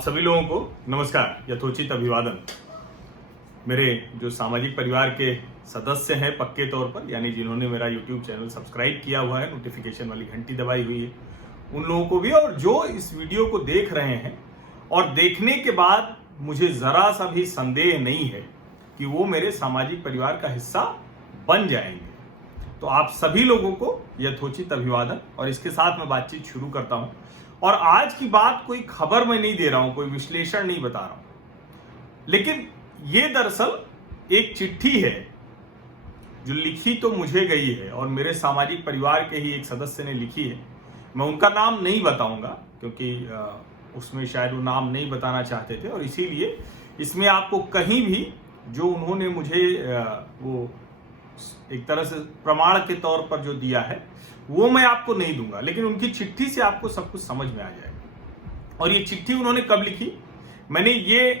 आप सभी लोगों को नमस्कार, यथोचित अभिवादन। मेरे जो सामाजिक परिवार के सदस्य हैं पक्के तौर पर, यानी जिन्होंने मेरा YouTube चैनल सब्सक्राइब किया हुआ है, नोटिफिकेशन वाली घंटी दबाई हुई है, उन लोगों को भी, और जो इस वीडियो को देख रहे हैं और देखने के बाद मुझे जरा सा भी संदेह नहीं है कि वो मेरे सामाजिक परिवार का हिस्सा बन जाएंगे। तो आप सभी लोगों को यथोचित अभिवादन, और इसके साथ मैं बातचीत शुरू करता हूं। और आज की बात कोई खबर मैं नहीं दे रहा हूं, कोई विश्लेषण नहीं बता रहा हूं, लेकिन ये दरअसल एक चिट्ठी है जो लिखी तो मुझे गई है और मेरे सामाजिक परिवार के ही एक सदस्य ने लिखी है। मैं उनका नाम नहीं बताऊंगा क्योंकि उसमें शायद वो नाम नहीं बताना चाहते थे, और इसीलिए इसमें आपको कहीं भी जो उन्होंने मुझे वो एक तरह से प्रमाण के तौर पर जो दिया है वो मैं आपको नहीं दूंगा, लेकिन उनकी चिट्ठी से आपको सब कुछ समझ में आ जाएगा। और ये चिट्ठी उन्होंने कब लिखी, मैंने ये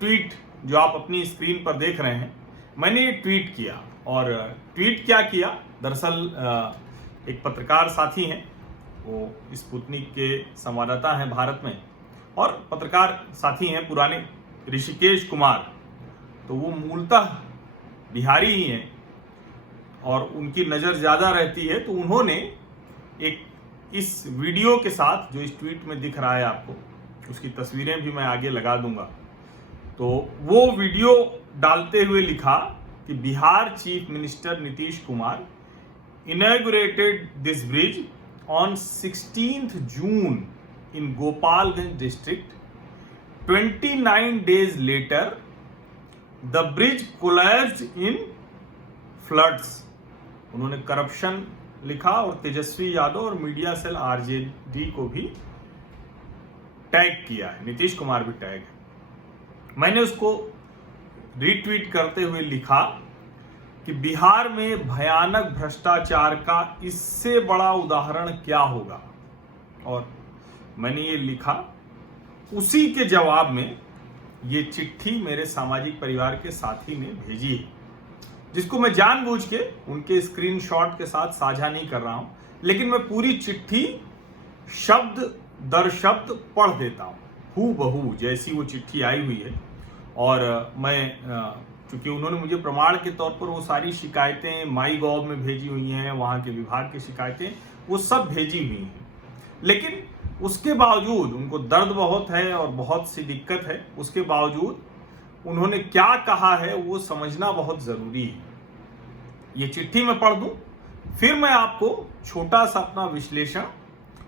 ट्वीट जो आप अपनी स्क्रीन पर देख रहे हैं, मैंने ये ट्वीट किया। और ट्वीट क्या किया, दरअसल एक पत्रकार साथी हैं, वो स्पुतनिक के संवाददाता हैं भारत में, और पत्रकार साथी हैं पुराने, ऋषिकेश कुमार। तो वो मूलतः बिहारी ही हैं और उनकी नज़र ज़्यादा रहती है। तो उन्होंने एक इस वीडियो के साथ जो इस ट्वीट में दिख रहा है आपको, उसकी तस्वीरें भी मैं आगे लगा दूंगा, तो वो वीडियो डालते हुए लिखा कि Bihar chief minister Nitish Kumar inaugurated this bridge on 16th June in Gopalganj district. 29 days later, the bridge collapsed in floods. उन्होंने करप्शन लिखा और तेजस्वी यादव और मीडिया सेल आरजेडी को भी टैग किया है, नीतीश कुमार भी टैग है। मैंने उसको रीट्वीट करते हुए लिखा कि बिहार में भयानक भ्रष्टाचार का इससे बड़ा उदाहरण क्या होगा। और मैंने ये लिखा, उसी के जवाब में ये चिट्ठी मेरे सामाजिक परिवार के साथी ने भेजी है, जिसको मैं जानबूझ के उनके स्क्रीनशॉट के साथ साझा नहीं कर रहा हूं, लेकिन मैं पूरी चिट्ठी शब्द दर शब्द पढ़ देता हूं, हूबहू जैसी वो चिट्ठी आई हुई है। और मैं चूंकि उन्होंने मुझे प्रमाण के तौर पर वो सारी शिकायतें MyGov में भेजी हुई हैं, वहाँ के विभाग की शिकायतें वो सब भेजी हुई हैं, लेकिन उसके बावजूद उनको दर्द बहुत है और बहुत सी दिक्कत है। उसके बावजूद उन्होंने क्या कहा है वो समझना बहुत जरूरी है। ये चिट्ठी मैं पढ़ दूं, फिर मैं आपको छोटा सा अपना विश्लेषण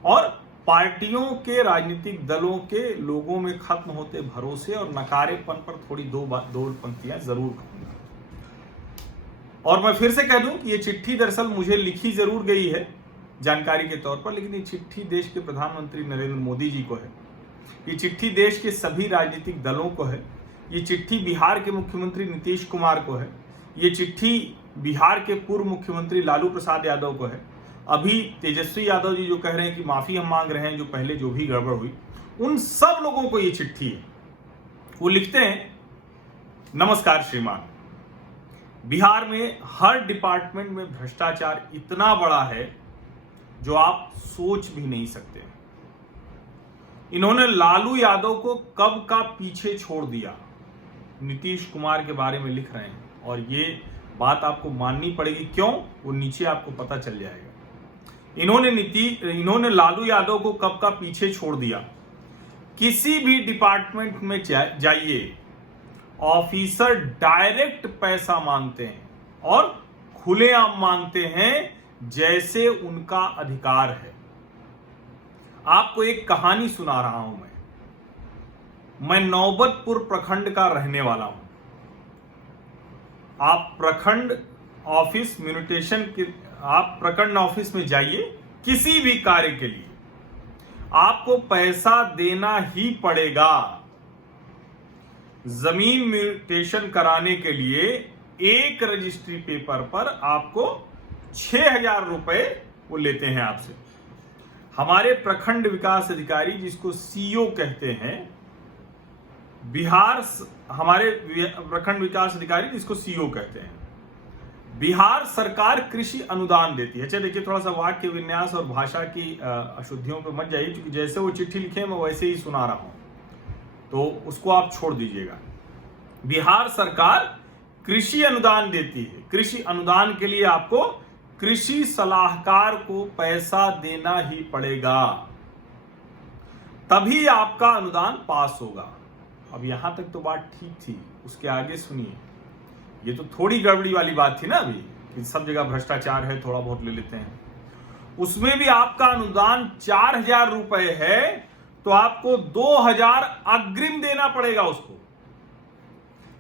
और पार्टियों के, राजनीतिक दलों के लोगों में खत्म होते भरोसे और नकारेपन पर थोड़ी दो पंक्तियां जरूर कहूंगा। और मैं फिर से कह दूं कि ये चिट्ठी दरअसल मुझे लिखी जरूर गई है जानकारी के तौर पर, लेकिन ये चिट्ठी देश के प्रधानमंत्री नरेंद्र मोदी जी को है, ये चिट्ठी देश के सभी राजनीतिक दलों को है, ये चिट्ठी बिहार के मुख्यमंत्री नीतीश कुमार को है, ये चिट्ठी बिहार के पूर्व मुख्यमंत्री लालू प्रसाद यादव को है, अभी तेजस्वी यादव जी जो कह रहे हैं कि माफी हम मांग रहे हैं जो पहले जो भी गड़बड़ हुई, उन सब लोगों को ये चिट्ठी है। वो लिखते हैं, नमस्कार श्रीमान, बिहार में हर डिपार्टमेंट में भ्रष्टाचार इतना बड़ा है जो आप सोच भी नहीं सकते। इन्होंने लालू यादव को कब का पीछे छोड़ दिया, नीतीश कुमार के बारे में लिख रहे हैं, और ये बात आपको माननी पड़ेगी। क्यों, वो नीचे आपको पता चल जाएगा। इन्होंने लालू यादव को कब का पीछे छोड़ दिया। किसी भी डिपार्टमेंट में जाइए, ऑफिसर डायरेक्ट पैसा मांगते हैं और खुलेआम मांगते हैं जैसे उनका अधिकार है। आपको एक कहानी सुना रहा हूं मैं नौबतपुर प्रखंड का रहने वाला हूं। आप प्रखंड ऑफिस म्यूटेशन के, आप प्रखंड ऑफिस में जाइए, किसी भी कार्य के लिए आपको पैसा देना ही पड़ेगा। जमीन म्यूटेशन कराने के लिए एक रजिस्ट्री पेपर पर आपको 6,000 रुपए वो लेते हैं आपसे। हमारे प्रखंड विकास अधिकारी, जिसको सीओ कहते हैं, हमारे प्रखंड विकास अधिकारी जिसको सीओ कहते हैं, बिहार सरकार कृषि अनुदान देती है। अच्छा देखिए, थोड़ा सा वाक्य विन्यास और भाषा की अशुद्धियों पे मत जाइए, क्योंकि जैसे वो चिट्ठी लिखे मैं वैसे ही सुना रहा हूं। तो उसको आप छोड़ दीजिएगा। बिहार सरकार कृषि अनुदान देती है। कृषि अनुदान के लिए आपको कृषि सलाहकार को पैसा देना ही पड़ेगा, तभी आपका अनुदान पास होगा। अब यहां तक तो बात ठीक थी, उसके आगे सुनिए। ये तो थोड़ी गड़बड़ी वाली बात थी ना अभी, कि सब जगह भ्रष्टाचार है, थोड़ा बहुत ले लेते हैं। उसमें भी आपका अनुदान 4,000 रुपए है तो आपको 2,000 अग्रिम देना पड़ेगा उसको।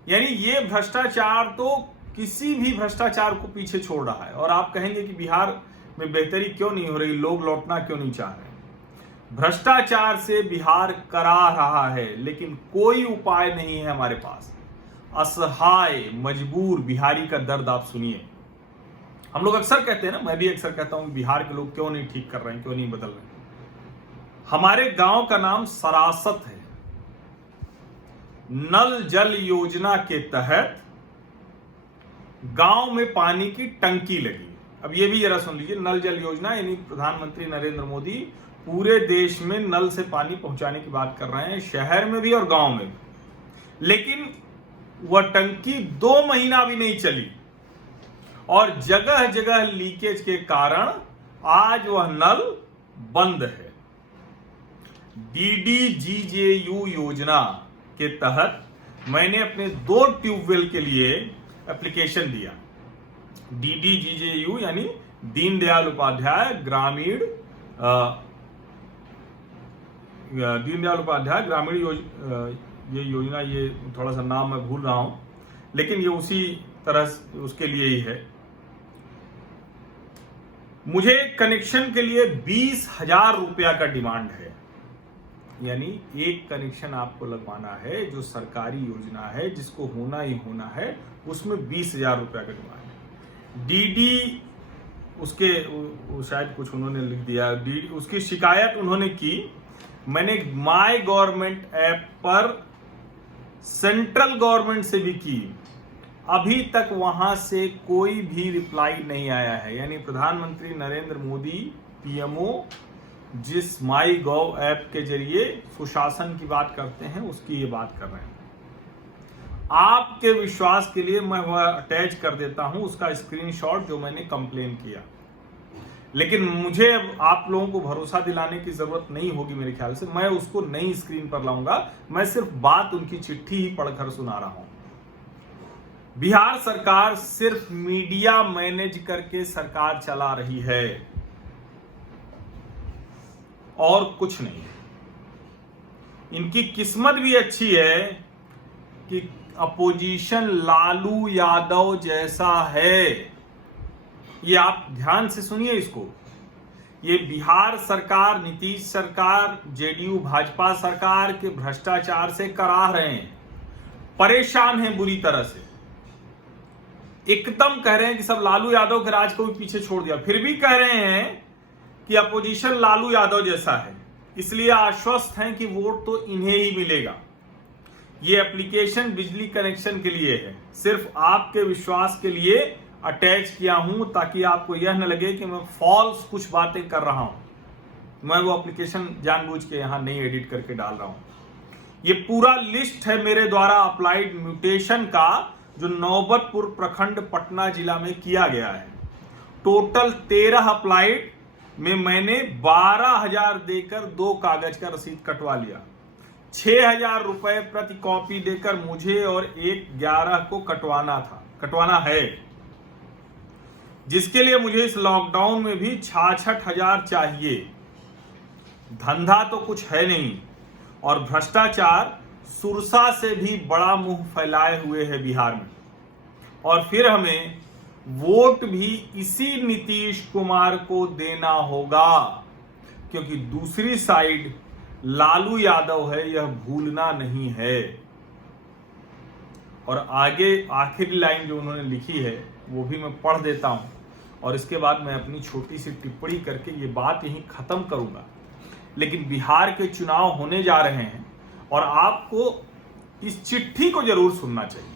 यानी ये भ्रष्टाचार तो किसी भी भ्रष्टाचार को पीछे छोड़ रहा है। और आप कहेंगे कि बिहार में बेहतरी क्यों नहीं हो रही, लोग लौटना क्यों नहीं चाह रहे। भ्रष्टाचार से बिहार करा रहा है, लेकिन कोई उपाय नहीं है हमारे पास। असहाय मजबूर बिहारी का दर्द आप सुनिए। हम लोग अक्सर कहते हैं ना, मैं भी अक्सर कहता हूं, बिहार के लोग क्यों नहीं ठीक कर रहे हैं, क्यों नहीं बदल रहे हैं। हमारे गांव का नाम सरासत है। नल जल योजना के तहत गांव में पानी की टंकी लगी। अब ये भी जरा सुन लीजिए, नल जल योजना यानी प्रधानमंत्री नरेंद्र मोदी पूरे देश में नल से पानी पहुंचाने की बात कर रहे हैं, शहर में भी और गांव में भी। लेकिन वह टंकी 2 महीना भी नहीं चली और जगह जगह लीकेज के कारण आज वह नल बंद है। DDGJU योजना के तहत मैंने अपने 2 ट्यूबवेल के लिए एप्लीकेशन दिया। DDGJU यानी दीनदयाल उपाध्याय ग्रामीण ये योजना, ये थोड़ा सा नाम मैं भूल रहा हूं, लेकिन ये उसी तरह उसके लिए ही है। मुझे कनेक्शन के लिए 20,000 रुपया का डिमांड है। यानी एक कनेक्शन आपको लगवाना है, जो सरकारी योजना है जिसको होना ही होना है, उसमें 20,000 रुपया का डिमांड है। डीडी उसके शायद कुछ उन्होंने लिख दिया, उसकी शिकायत उन्होंने की। मैंने माय गवर्नमेंट ऐप पर सेंट्रल गवर्नमेंट से भी की, अभी तक वहां से कोई भी रिप्लाई नहीं आया है। यानी प्रधानमंत्री नरेंद्र मोदी पीएमओ जिस माई गव ऐप के जरिए सुशासन की बात करते हैं, उसकी ये बात कर रहे हैं। आपके विश्वास के लिए मैं वह अटैच कर देता हूं, उसका स्क्रीनशॉट जो मैंने कंप्लेन किया। लेकिन मुझे अब आप लोगों को भरोसा दिलाने की जरूरत नहीं होगी मेरे ख्याल से, मैं उसको नई स्क्रीन पर लाऊंगा। मैं सिर्फ बात उनकी चिट्ठी ही पढ़कर सुना रहा हूं। बिहार सरकार सिर्फ मीडिया मैनेज करके सरकार चला रही है और कुछ नहीं। इनकी किस्मत भी अच्छी है कि अपोजिशन लालू यादव जैसा है। ये आप ध्यान से सुनिए इसको। ये बिहार सरकार, नीतीश सरकार, जेडीयू भाजपा सरकार के भ्रष्टाचार से करा रहे हैं, परेशान हैं बुरी तरह से। एकदम कह रहे हैं कि सब लालू यादव के राज को भी पीछे छोड़ दिया, फिर भी कह रहे हैं कि अपोजिशन लालू यादव जैसा है, इसलिए आश्वस्त हैं कि वोट तो इन्हें ही मिलेगा। ये एप्लीकेशन बिजली कनेक्शन के लिए है, सिर्फ आपके विश्वास के लिए अटैच किया हूं, ताकि आपको यह न लगे कि मैं फॉल्स कुछ बातें कर रहा हूं। मैं वो एप्लीकेशन जानबूझ के यहां नहीं एडिट करके डाल रहा हूं। ये पूरा लिस्ट है मेरे द्वारा अप्लाइड म्यूटेशन का, जो नौबतपुर प्रखंड पटना जिला में किया गया है। टोटल 13 अप्लाइड में मैंने 12,000 देकर 2 कागज का रसीद कटवा लिया। 6,000 रुपए प्रति कॉपी देकर मुझे और एक 11 को कटवाना है, जिसके लिए मुझे इस लॉकडाउन में भी 66,000 चाहिए। धंधा तो कुछ है नहीं और भ्रष्टाचार सुरसा से भी बड़ा मुंह फैलाए हुए है बिहार में। और फिर हमें वोट भी इसी नीतीश कुमार को देना होगा, क्योंकि दूसरी साइड लालू यादव है, यह भूलना नहीं है। और आगे आखिरी लाइन जो उन्होंने लिखी है वो भी मैं पढ़ देता हूं, और इसके बाद मैं अपनी छोटी सी टिप्पणी करके ये बात यहीं खत्म करूंगा। लेकिन बिहार के चुनाव होने जा रहे हैं और आपको इस चिट्ठी को जरूर सुनना चाहिए।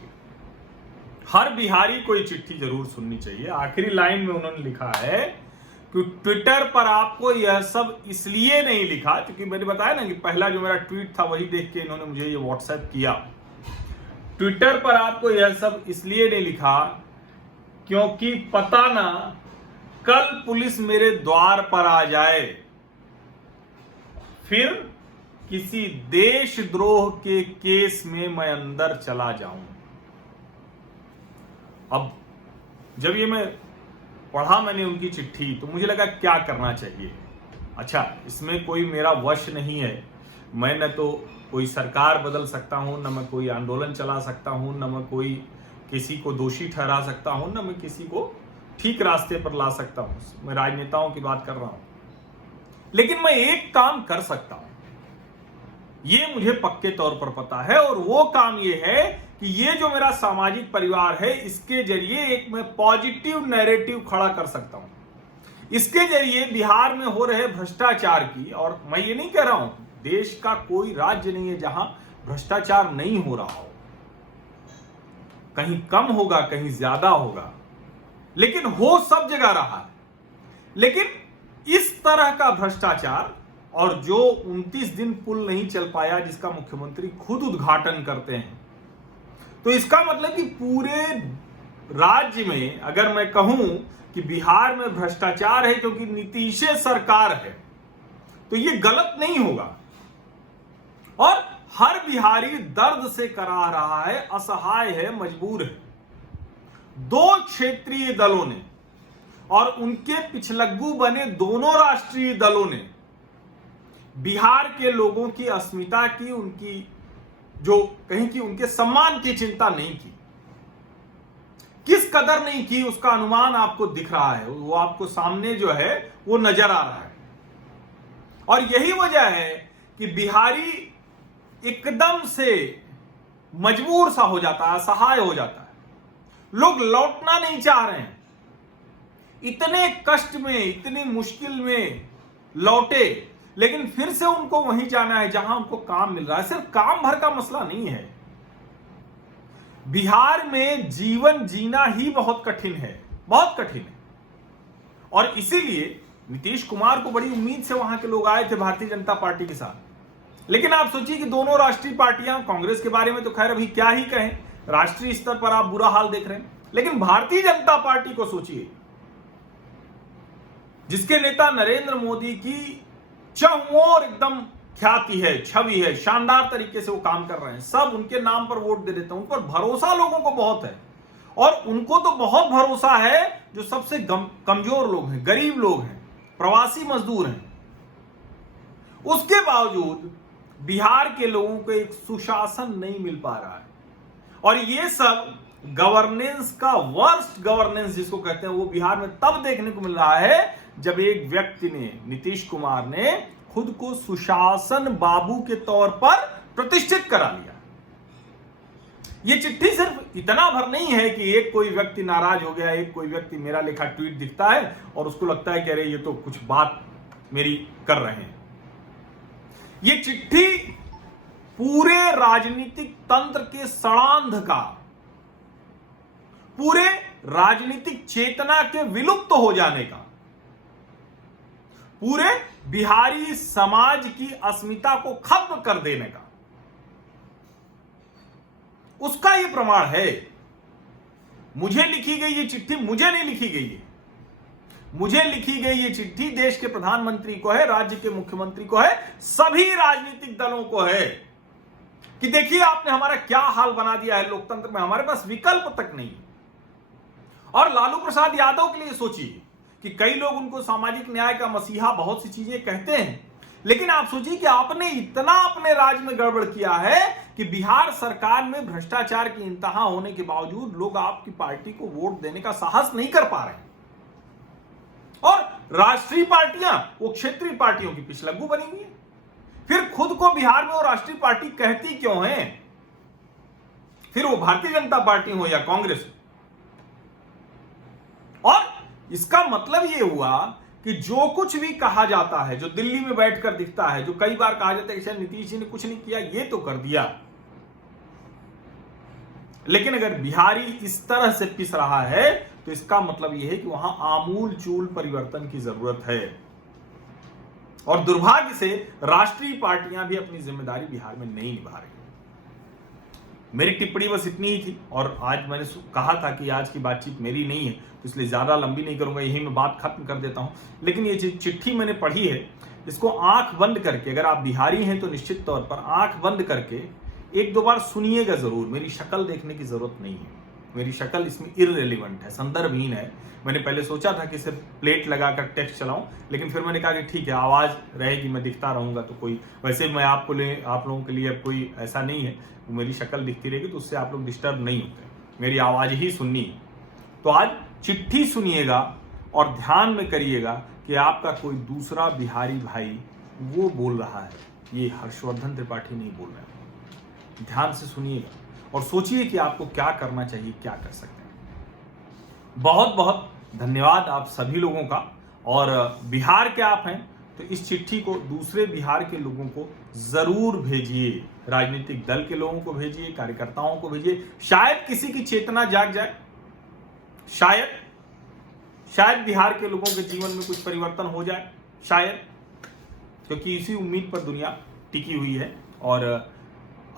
हर बिहारी को ये चिट्ठी जरूर सुननी चाहिए। आखिरी लाइन में उन्होंने लिखा है कि ट्विटर पर आपको यह सब इसलिए नहीं लिखा, क्योंकि मैंने बताया ना कि पहला जो मेरा ट्वीट था वही देख के इन्होंने मुझे ये व्हाट्सएप किया। ट्विटर पर आपको यह सब इसलिए नहीं लिखा क्योंकि पता ना कल पुलिस मेरे द्वार पर आ जाए, फिर किसी देशद्रोह के केस में मैं अंदर चला जाऊं। अब जब ये मैं पढ़ा मैंने उनकी चिट्ठी, तो मुझे लगा क्या करना चाहिए। अच्छा, इसमें कोई मेरा वश नहीं है, मैं न तो कोई सरकार बदल सकता हूं, न मैं कोई आंदोलन चला सकता हूं, न मैं कोई किसी को दोषी ठहरा सकता हूं, न मैं किसी को ठीक रास्ते पर ला सकता हूं। मैं राजनेताओं की बात कर रहा हूं, लेकिन मैं एक काम कर सकता हूं, ये मुझे पक्के तौर पर पता है, और वो काम ये है कि ये जो मेरा सामाजिक परिवार है, इसके जरिए एक मैं पॉजिटिव नैरेटिव खड़ा कर सकता हूं। इसके जरिए बिहार में हो रहे भ्रष्टाचार की, और मैं ये नहीं कह रहा हूं, देश का कोई राज्य नहीं है जहां भ्रष्टाचार नहीं हो रहा हो, कहीं कम होगा कहीं ज्यादा होगा, लेकिन हो सब जगह रहा है। लेकिन इस तरह का भ्रष्टाचार, और जो 29 दिन पुल नहीं चल पाया जिसका मुख्यमंत्री खुद उद्घाटन करते हैं, तो इसका मतलब कि पूरे राज्य में अगर मैं कहूं कि बिहार में भ्रष्टाचार है क्योंकि नीतीश सरकार है, तो ये गलत नहीं होगा। और हर बिहारी दर्द से करा रहा है, असहाय है, मजबूर है। दो क्षेत्रीय दलों ने और उनके पिछलग्गू बने दोनों राष्ट्रीय दलों ने बिहार के लोगों की अस्मिता की, उनकी जो कहीं की उनके सम्मान की चिंता नहीं की। किस कदर नहीं की उसका अनुमान आपको दिख रहा है, वो आपको सामने जो है वो नजर आ रहा है। और यही वजह है कि बिहारी एकदम से मजबूर सा हो जाता है, असहाय हो जाता है। लोग लौटना नहीं चाह रहे हैं, इतने कष्ट में, इतनी मुश्किल में लौटे, लेकिन फिर से उनको वहीं जाना है जहां उनको काम मिल रहा है। सिर्फ काम भर का मसला नहीं है, बिहार में जीवन जीना ही बहुत कठिन है, बहुत कठिन है। और इसीलिए नीतीश कुमार को बड़ी उम्मीद से वहां के लोग आए थे भारतीय जनता पार्टी के साथ। लेकिन आप सोचिए कि दोनों राष्ट्रीय पार्टियां, कांग्रेस के बारे में तो खैर अभी क्या ही कहें, राष्ट्रीय स्तर पर आप बुरा हाल देख रहे हैं, लेकिन भारतीय जनता पार्टी को सोचिए, जिसके नेता नरेंद्र मोदी की चहुओर एकदम ख्याति है, छवि है, शानदार तरीके से वो काम कर रहे हैं, सब उनके नाम पर वोट दे देते हैं, उन पर भरोसा लोगों को बहुत है। और उनको तो बहुत भरोसा है जो सबसे कमजोर लोग हैं, गरीब लोग हैं, प्रवासी मजदूर हैं। उसके बावजूद बिहार के लोगों को एक सुशासन नहीं मिल पा रहा है। और ये सब गवर्नेंस का वर्स्ट गवर्नेंस जिसको कहते हैं, वो बिहार में तब देखने को मिल रहा है जब एक व्यक्ति ने, नीतीश कुमार ने, खुद को सुशासन बाबू के तौर पर प्रतिष्ठित करा लिया। ये चिट्ठी सिर्फ इतना भर नहीं है कि एक कोई व्यक्ति नाराज हो गया, एक कोई व्यक्ति मेरा लिखा ट्वीट दिखता है और उसको लगता है कि अरे ये तो कुछ बात मेरी कर रहे हैं। ये चिट्ठी पूरे राजनीतिक तंत्र के षड्यंत्र का, पूरे राजनीतिक चेतना के विलुप्त हो जाने का, पूरे बिहारी समाज की अस्मिता को खत्म कर देने का, उसका यह प्रमाण है। मुझे लिखी गई ये चिट्ठी मुझे नहीं लिखी गई है, मुझे लिखी गई ये चिट्ठी देश के प्रधानमंत्री को है, राज्य के मुख्यमंत्री को है, सभी राजनीतिक दलों को है कि देखिए आपने हमारा क्या हाल बना दिया है लोकतंत्र में, हमारे पास विकल्प तक नहीं। और लालू प्रसाद यादव के लिए सोचिए कि कई लोग उनको सामाजिक न्याय का मसीहा बहुत सी चीजें कहते हैं, लेकिन आप सोचिए कि आपने इतना अपने राज्य में गड़बड़ किया है कि बिहार सरकार में भ्रष्टाचार की इंतहा होने के बावजूद लोग आपकी पार्टी को वोट देने का साहस नहीं कर पा रहे हैं। और राष्ट्रीय पार्टियां वो क्षेत्रीय पार्टियों की पिछलग्गू बनी हुई है। फिर खुद को बिहार में वो राष्ट्रीय पार्टी कहती क्यों है? फिर वो भारतीय जनता पार्टी हो या कांग्रेस। और इसका मतलब यह हुआ कि जो कुछ भी कहा जाता है, जो दिल्ली में बैठकर दिखता है, जो कई बार कहा जाता है कि शायद नीतीश जी ने कुछ नहीं किया, ये तो कर दिया, लेकिन अगर बिहारी इस तरह से पिस रहा है तो इसका मतलब यह है कि वहां आमूल चूल परिवर्तन की जरूरत है। और दुर्भाग्य से राष्ट्रीय पार्टियां भी अपनी जिम्मेदारी बिहार में नहीं निभा रही। मेरी टिप्पणी बस इतनी ही थी, और आज मैंने कहा था कि आज की बातचीत मेरी नहीं है, तो इसलिए ज्यादा लंबी नहीं करूंगा, यही मैं बात खत्म कर देता हूं। लेकिन ये चिट्ठी मैंने पढ़ी है, इसको आंख बंद करके, अगर आप बिहारी हैं तो निश्चित तौर पर आंख बंद करके एक दो बार सुनिएगा जरूर। मेरी शक्ल देखने की जरूरत नहीं है, मेरी शक्ल इसमें इररिलेवेंट है, संदर्भहीन है। मैंने पहले सोचा था कि सिर्फ प्लेट लगाकर टेक्स्ट चलाऊं, लेकिन फिर मैंने कहा कि ठीक है, आवाज रहेगी, मैं दिखता रहूंगा तो कोई, वैसे मैं आप लोगों के लिए कोई ऐसा नहीं है, मेरी शक्ल दिखती रहेगी तो उससे आप लोग डिस्टर्ब नहीं होते, मेरी आवाज ही सुननी है। तो आज चिट्ठी सुनिएगा और ध्यान में करिएगा कि आपका कोई दूसरा बिहारी भाई वो बोल रहा है, ये हर्षवर्धन त्रिपाठी नहीं बोल रहे हैं। ध्यान से सुनिएगा और सोचिए कि आपको क्या करना चाहिए, क्या कर सकते हैं। बहुत बहुत धन्यवाद आप सभी लोगों का। और बिहार के आप हैं तो इस चिट्ठी को दूसरे बिहार के लोगों को जरूर भेजिए, राजनीतिक दल के लोगों को भेजिए, कार्यकर्ताओं को भेजिए। शायद किसी की चेतना जाग जाए, शायद बिहार के लोगों के जीवन में कुछ परिवर्तन हो जाए, शायद, क्योंकि इसी उम्मीद पर दुनिया टिकी हुई है। और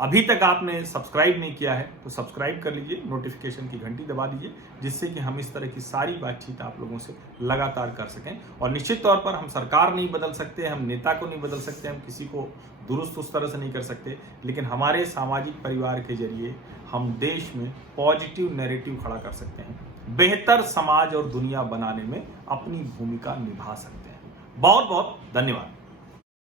अभी तक आपने सब्सक्राइब नहीं किया है तो सब्सक्राइब कर लीजिए, नोटिफिकेशन की घंटी दबा दीजिए, जिससे कि हम इस तरह की सारी बातचीत आप लोगों से लगातार कर सकें। और निश्चित तौर पर हम सरकार नहीं बदल सकते, हम नेता को नहीं बदल सकते, हम किसी को दुरुस्त उस तरह से नहीं कर सकते, लेकिन हमारे सामाजिक परिवार के जरिए हम देश में पॉजिटिव नैरेटिव खड़ा कर सकते हैं, बेहतर समाज और दुनिया बनाने में अपनी भूमिका निभा सकते हैं। बहुत बहुत धन्यवाद।